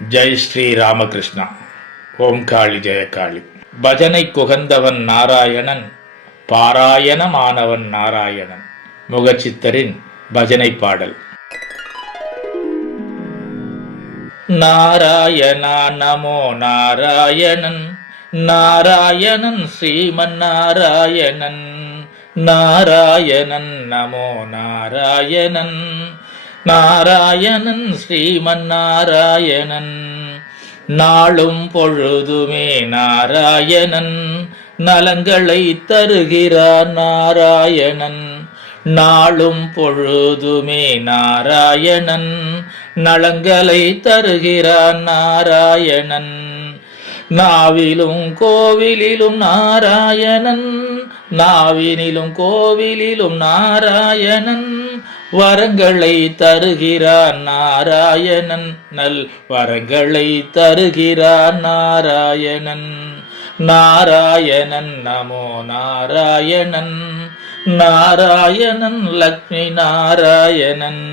ஜெய் ஸ்ரீ ராமகிருஷ்ணா. ஓம் காளி ஜெய காளி. பஜனை குகந்தவன் நாராயணன், பாராயணமானவன் நாராயணன். முகச்சித்தரின் பஜனை பாடல். நாராயணா நமோ நாராயணன், நாராயணன் ஸ்ரீமன் நாராயணன். நாராயணன் நமோ நாராயணன், நாராயணன் ஸ்ரீமன் நாராயணன். நாளும் பொழுதுமே நாராயணன், நலங்களை தருகிறார் நாராயணன். நாளும் பொழுதுமே நாராயணன், நலங்களை தருகிறார் நாராயணன். நாவிலும் கோவிலிலும் நாராயணன், நாவினிலும் கோவிலிலும் நாராயணன். வரங்களை தருகிறார் நாராயணன், நல் வரங்களை தருகிறார் நாராயணன். நாராயணன் நமோ நாராயணன், நாராயணன் லக்ஷ்மி நாராயணன்.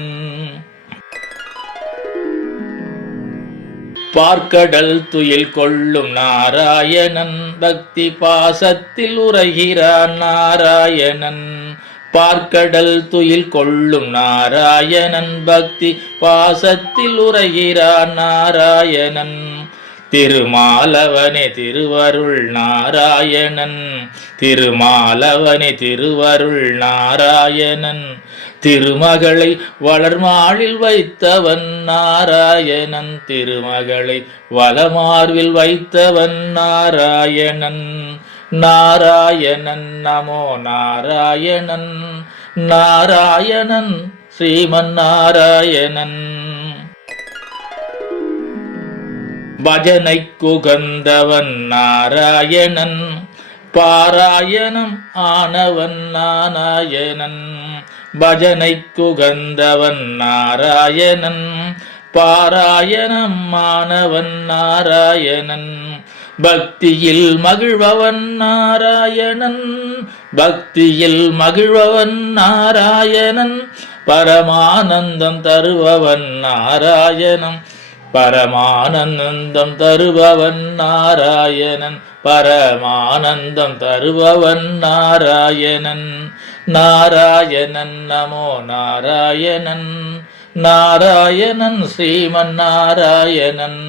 பார்க்கடல் துயில் கொள்ளும் நாராயணன், பக்தி பாசத்தில் உரைகிறார் நாராயணன். பார்க்கடல் துயில் கொள்ளும் நாராயணன், பக்தி பாசத்தில் உரைகிறார் நாராயணன். திருமாலவனே திருவருள் நாராயணன், திருமாலவனே திருவருள் நாராயணன். திருமகளை வளர்மாழில் வைத்தவன் நாராயணன், திருமகளை வளமார்வில் வைத்தவன் நாராயணன். நாராயணன் நமோ நாராயணன், நாராயணன் ஸ்ரீமன் நாராயணன். பஜனை குகந்தவன் நாராயணன், பாராயணம் ஆனவன் நாராயணன். பஜனை குகந்தவன் நாராயணன், பாராயணம் ஆனவன் நாராயணன். பக்தியில் மகிழ்பவன் நாராயணன், பக்தியில் மகிழ்பவன் நாராயணன். பரமானந்தம் தருபவன் நாராயணன், பரமானந்தம் தருபவன் நாராயணன். பரமானந்தம் தருபவன் நாராயணன். நாராயணன் நமோ நாராயணன், நாராயணன் ஸ்ரீமன் நாராயணன்.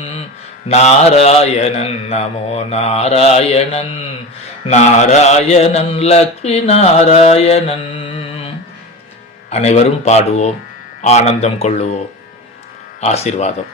நாராயணன் நமோ நாராயணன், நாராயணன் லக்ஷ்மி நாராயணன். அனைவரும் பாடுவோம், ஆனந்தம் கொள்ளுவோம். ஆசீர்வாதம்.